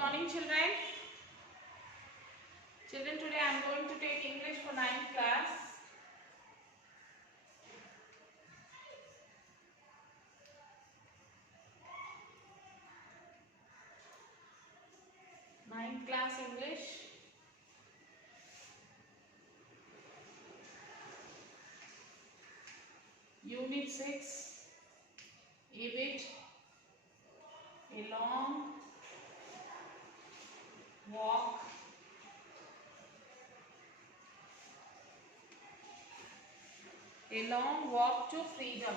morning, children. Children, today I am going to take English for 9th class. Ninth class English. Unit 6. A-bit. A long walk. A long walk to freedom.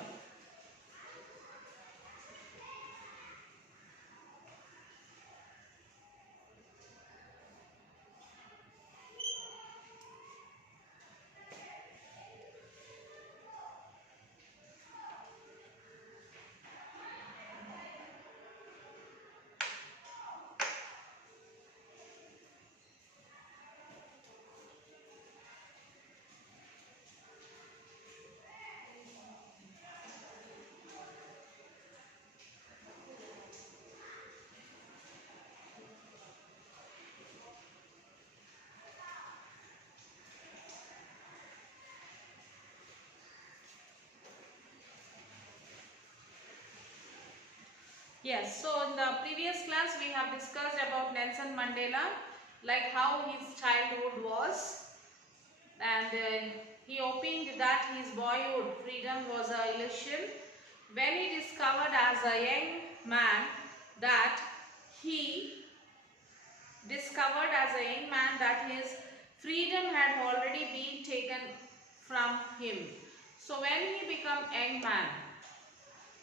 Yes, so in the previous class we have discussed about Nelson Mandela, like how his childhood was, and he opined that his boyhood freedom was an illusion when he discovered as a young man that his freedom had already been taken from him. So when he became a young man,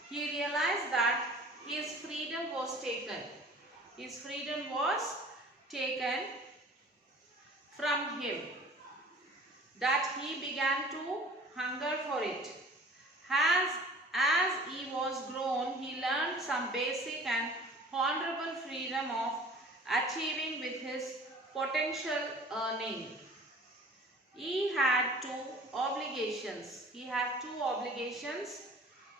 he realized that his freedom was taken. His freedom was taken from him. That he began to hunger for it. As he was grown, he learned some basic and honorable freedom of achieving with his potential earning. He had two obligations.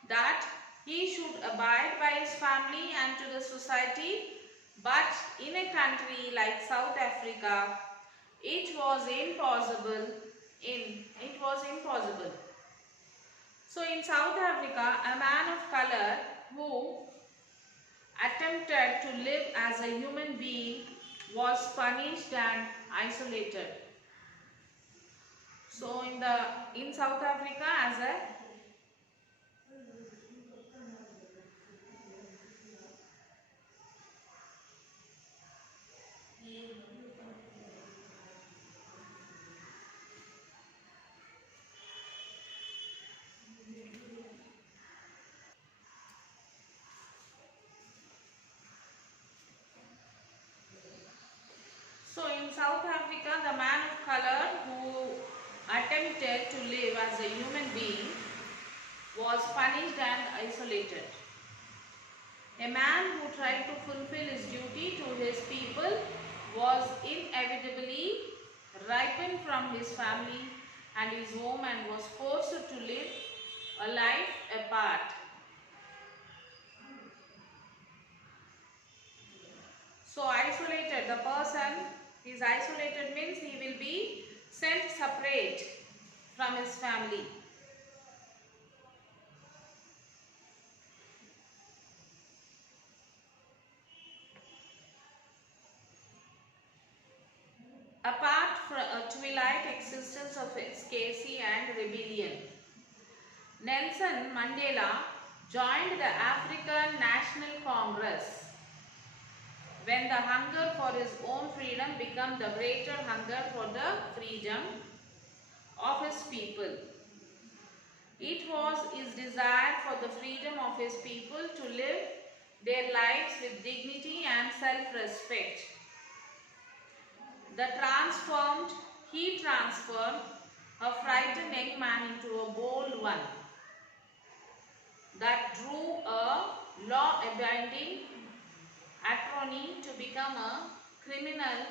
That he should abide by his family and to the society, but in a country like South Africa, it was impossible. So in South Africa, a man of color who attempted to live as a human being was punished and isolated. So in South Africa, as a South Africa, the man of color who attempted to live as a human being was punished and isolated. A man who tried to fulfill his duty to his people was inevitably ripened from his family and his home and was forced to live a life apart. So isolated, the person is isolated means he will be sent separate from his family. Apart from a twilight existence of scarcity and rebellion, Nelson Mandela joined the African National Congress when the hunger for his own freedom became the greater hunger for the freedom of his people. It was his desire for the freedom of his people to live their lives with dignity and self-respect. He transformed a frightened young man into a bold one that drew a law-abiding attorney to become a criminal,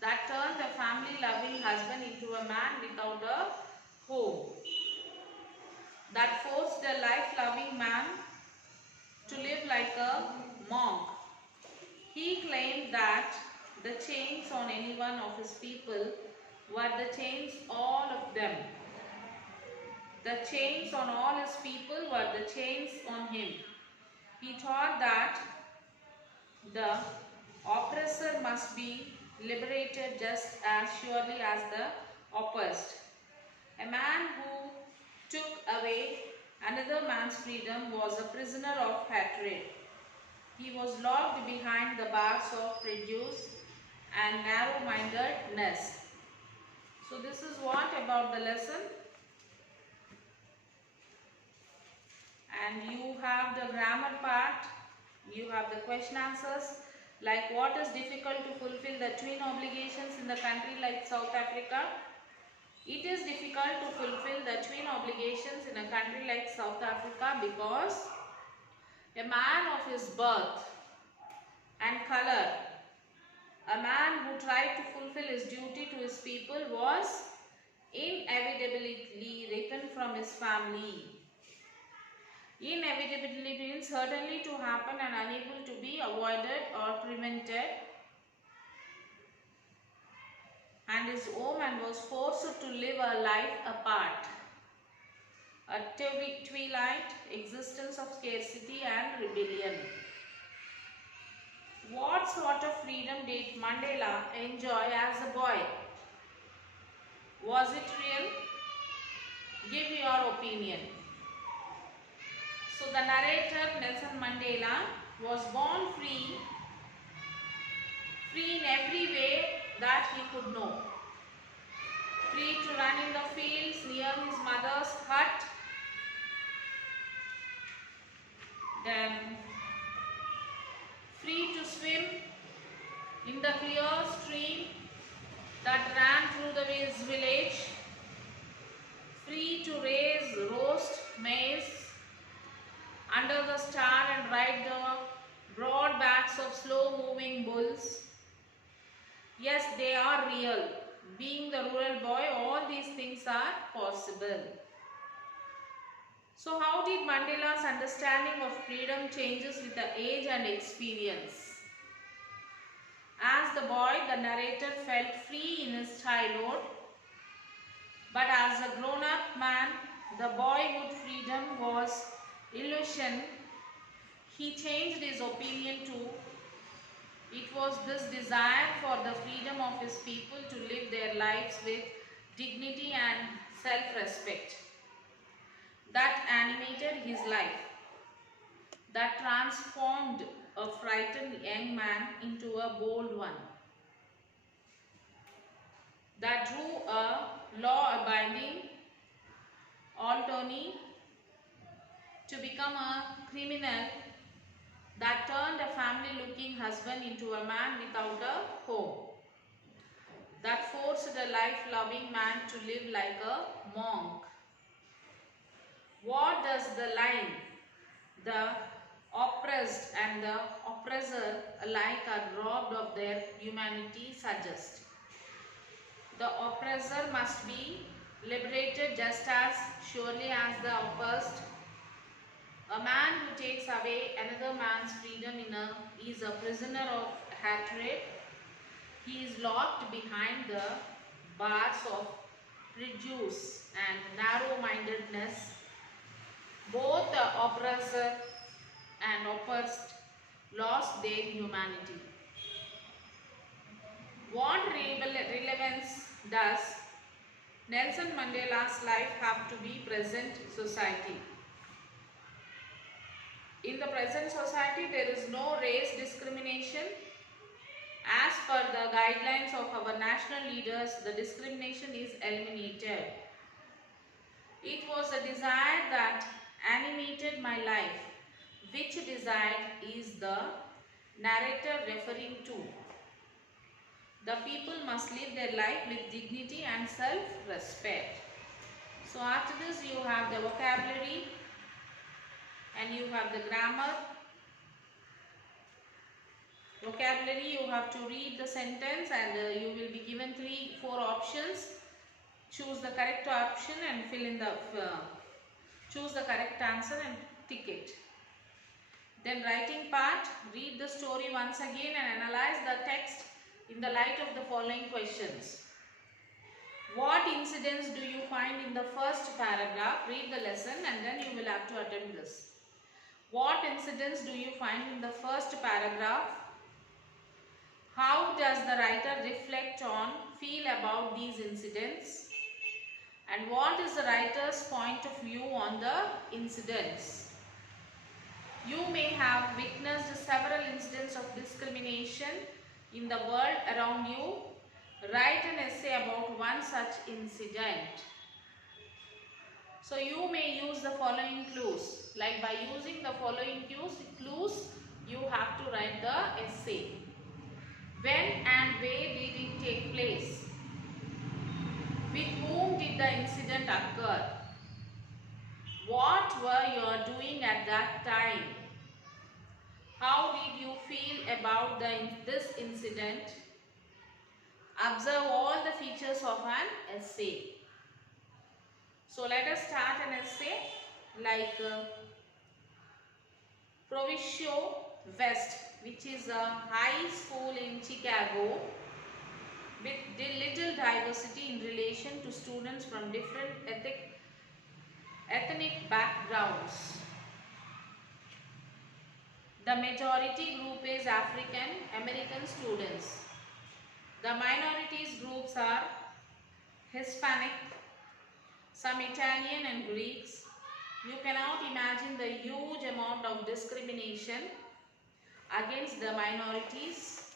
that turned a family-loving husband into a man without a home, that forced a life-loving man to live like a monk. He claimed that the chains on any one of his people were the chains all of them. The chains on all his people were the chains on him. He taught that the oppressor must be liberated just as surely as the oppressed. A man who took away another man's freedom was a prisoner of hatred. He was locked behind the bars of prejudice and narrow-mindedness. So this is what about the lesson. And you have the grammar part, you have the question answers, like what is difficult to fulfill the twin obligations in the country like South Africa. It is difficult to fulfill the twin obligations in a country like South Africa because a man of his birth and color, a man who tried to fulfill his duty to his people, was inevitably reckoned from his family. Inevitably means certainly to happen and unable to be avoided or prevented. And his woman was forced to live a life apart. A twilight existence of scarcity and rebellion. What sort of freedom did Mandela enjoy as a boy? Was it real? Give your opinion. So the narrator Nelson Mandela was born free in every way that he could know. Free to run in the fields near his mother's hut, then free to swim in the clear stream that ran through his village, free to roast maize under the star and ride the broad backs of slow-moving bulls. Yes, they are real. Being the rural boy, all these things are possible. So how did Mandela's understanding of freedom changes with the age and experience? As the boy, the narrator felt free in his childhood, but as a grown-up man, the boyhood freedom was illusion. He changed his opinion too. It was this desire for the freedom of his people to live their lives with dignity and self-respect that animated his life, that transformed a frightened young man into a bold one, that drew a law-abiding attorney to become a criminal, that turned a family-looking husband into a man without a home, that forced a life-loving man to live like a monk. What does the line, the oppressed and the oppressor alike are robbed of their humanity, suggest? The oppressor must be liberated just as surely as the oppressed. A man who takes away another man's freedom is a prisoner of hatred. He is locked behind the bars of prejudice and narrow-mindedness. Both the oppressor and oppressed lost their humanity. What relevance does Nelson Mandela's life have to the present society? In the present society, there is no race discrimination. As per the guidelines of our national leaders, the discrimination is eliminated. It was a desire that animated my life. Which desire is the narrator referring to? The people must live their life with dignity and self-respect. So after this, you have the vocabulary and you have the grammar. Vocabulary, you have to read the sentence and you will be given 3-4 options. Choose the correct option and fill in the choose the correct answer and tick it. Then writing part, read the story once again and analyze the text in the light of the following questions. What incidents do you find in the first paragraph? Read the lesson and then you will have to attempt this. What incidents do you find in the first paragraph? How does the writer reflect on, feel about these incidents? And what is the writer's point of view on the incidents? You may have witnessed several incidents of discrimination in the world around you. Write an essay about one such incident. So you may use the following clues. Like by using the following clues, you have to write the essay. When and where did it take place? With whom did the incident occur? What were you doing at that time? How did you feel about this incident? Observe all the features of an essay. So let us start an essay like Proviso West, which is a high school in Chicago with little diversity in relation to students from different ethnic backgrounds. The majority group is African American students. The minorities groups are Hispanic, some Italian and Greeks. You cannot imagine the huge amount of discrimination against the minorities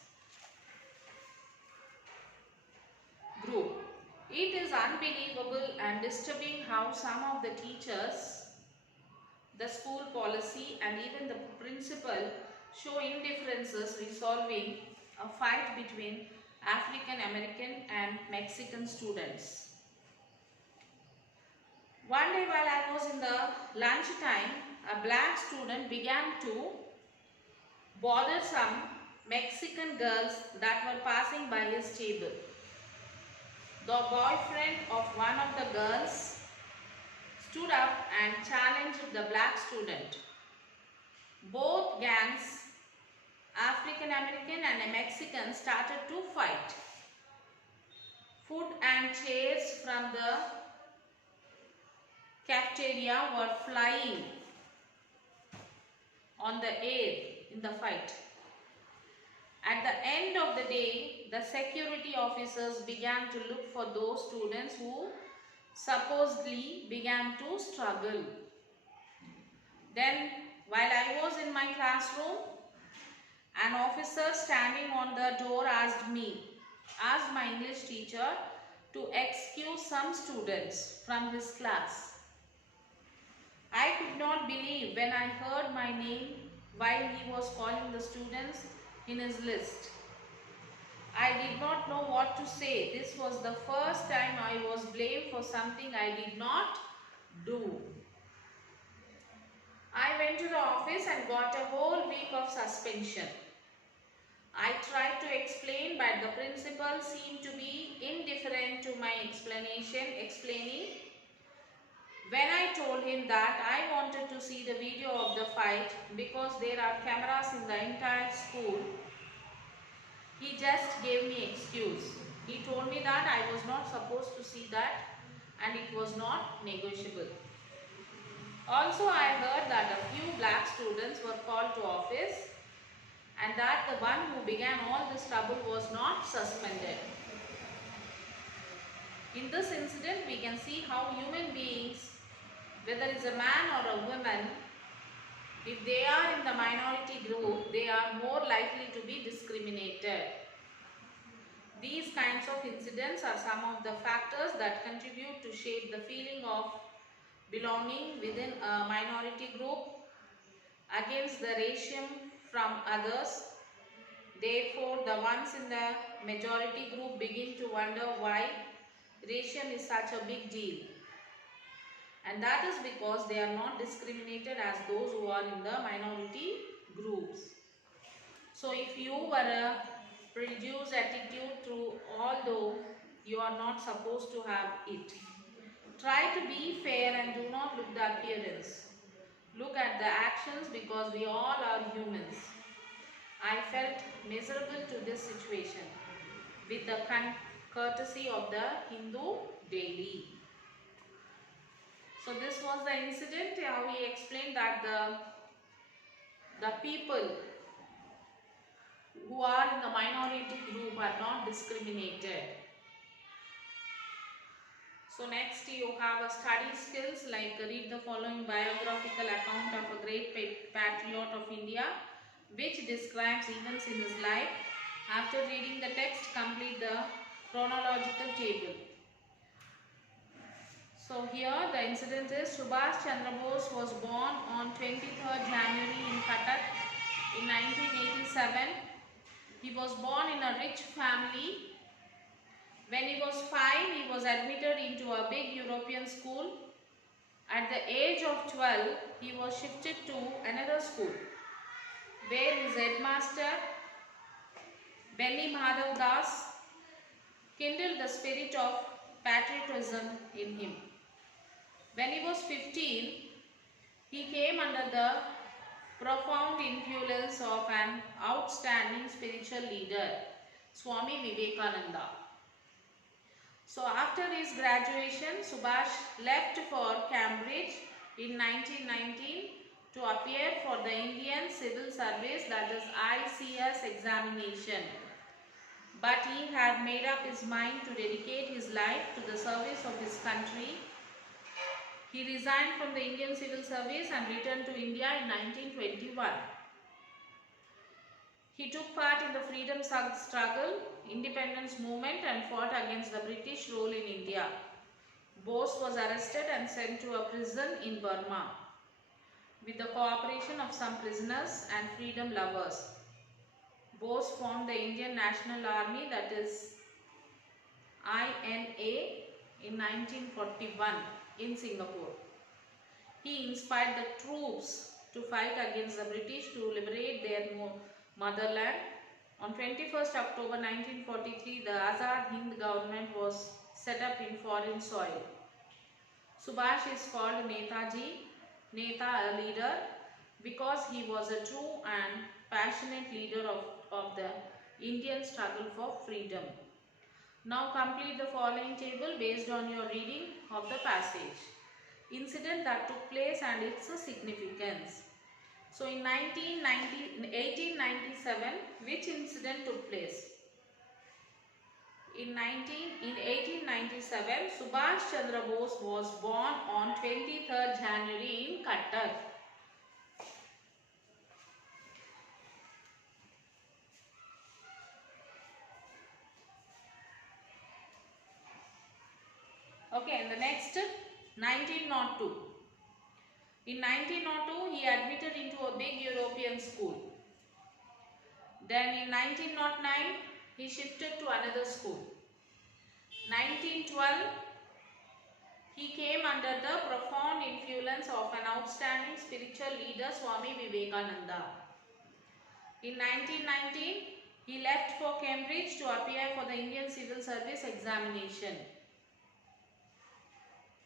group. It is unbelievable and disturbing how some of the teachers, the school policy and even the principal show indifferences resolving a fight between African American and Mexican students. One day while I was in the lunch time, a black student began to bother some Mexican girls that were passing by his table. The boyfriend of one of the girls stood up and challenged the black student. Both gangs, African American and a Mexican, started to fight. Food and chairs from the cafeteria were flying on the air in the fight. At the end of the day, the security officers began to look for those students who supposedly began to struggle. Then, while I was in my classroom, an officer standing on the door asked my English teacher, to excuse some students from his class. I could not believe when I heard my name while he was calling the students in his list. I did not know what to say. This was the first time I was blamed for something I did not do. I went to the office and got a whole week of suspension. I tried to explain, but the principal seemed to be indifferent to my explaining. When I told him that I wanted to see the video of the fight because there are cameras in the entire school, he just gave me excuse. He told me that I was not supposed to see that and it was not negotiable. Also, I heard that a few black students were called to office and that the one who began all this trouble was not suspended. In this incident, we can see how human beings, whether it's a man or a woman, if they are in the minority group, they are more likely to be discriminated. These kinds of incidents are some of the factors that contribute to shape the feeling of belonging within a minority group against the racism from others. Therefore, the ones in the majority group begin to wonder why racism is such a big deal. And that is because they are not discriminated as those who are in the minority groups. So if you were a prejudiced attitude through, although you are not supposed to have it, try to be fair and do not look the appearance. look at the actions because we all are humans. I felt miserable to this situation with the courtesy of the Hindu Daily. So this was the incident how he explained that the people who are in the minority group are not discriminated. So next you have a study skills like read the following biographical account of a great patriot of India which describes events in his life. After reading the text, complete the chronological table. So here the incident is Subhash Chandra Bose was born on 23rd January in Cuttack in 1987. He was born in a rich family. When he was 5, he was admitted into a big European school. At the age of 12, he was shifted to another school where his headmaster Benny Madhav Das kindled the spirit of patriotism in him. When he was 15, he came under the profound influence of an outstanding spiritual leader, Swami Vivekananda. So after his graduation, Subhash left for Cambridge in 1919 to appear for the Indian Civil Service, that is ICS examination. But he had made up his mind to dedicate his life to the service of his country. He resigned from the Indian Civil Service and returned to India in 1921. He took part in the freedom struggle, independence movement and fought against the British rule in India. Bose was arrested and sent to a prison in Burma with the cooperation of some prisoners and freedom lovers. Bose formed the Indian National Army, that is INA, in 1941 in Singapore. He inspired the troops to fight against the British to liberate their motherland. On 21st October 1943, the Azad Hind government was set up in foreign soil. Subhash is called Netaji, Neta, a leader, because he was a true and passionate leader of the Indian struggle for freedom. Now complete the following table based on your reading of the passage. Incident that took place and its significance. So in 1897, which incident took place? In 1897, Subhash Chandra Bose was born on 23rd January in Cuttack. Okay, and the next 1902. In 1902, he admitted into a big European school. Then in 1909, he shifted to another school. 1912, he came under the profound influence of an outstanding spiritual leader, Swami Vivekananda. In 1919, he left for Cambridge to appear for the Indian Civil Service examination.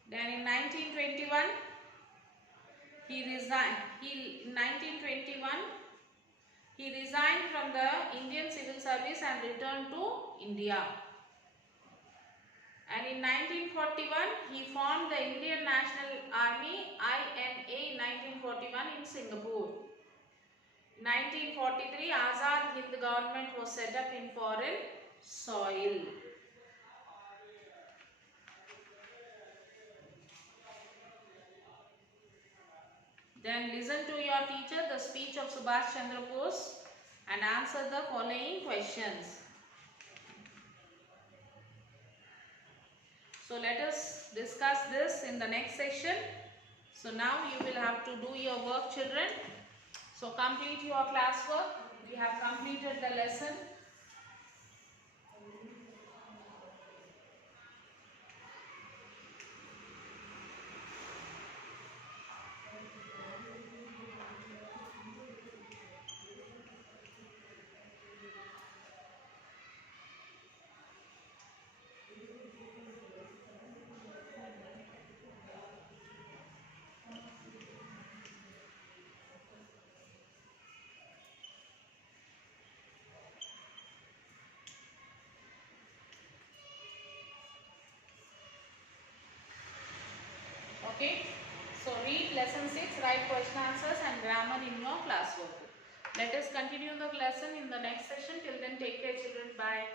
Then in 1921, he resigned from the Indian Civil Service and returned to India. And in 1941, he formed the Indian National Army, INA, in 1941 in Singapore. In 1943, Azad Hind government was set up in foreign soil. Then listen to your teacher the speech of Subhash Chandra Bose and answer the following questions. So let us discuss this in the next session. So now you will have to do your work, children. So complete your classwork. We have completed the lesson. Okay. So read lesson 6, write question answers and grammar in your classwork. Let us continue the lesson in the next session. Till then, take care children. Bye.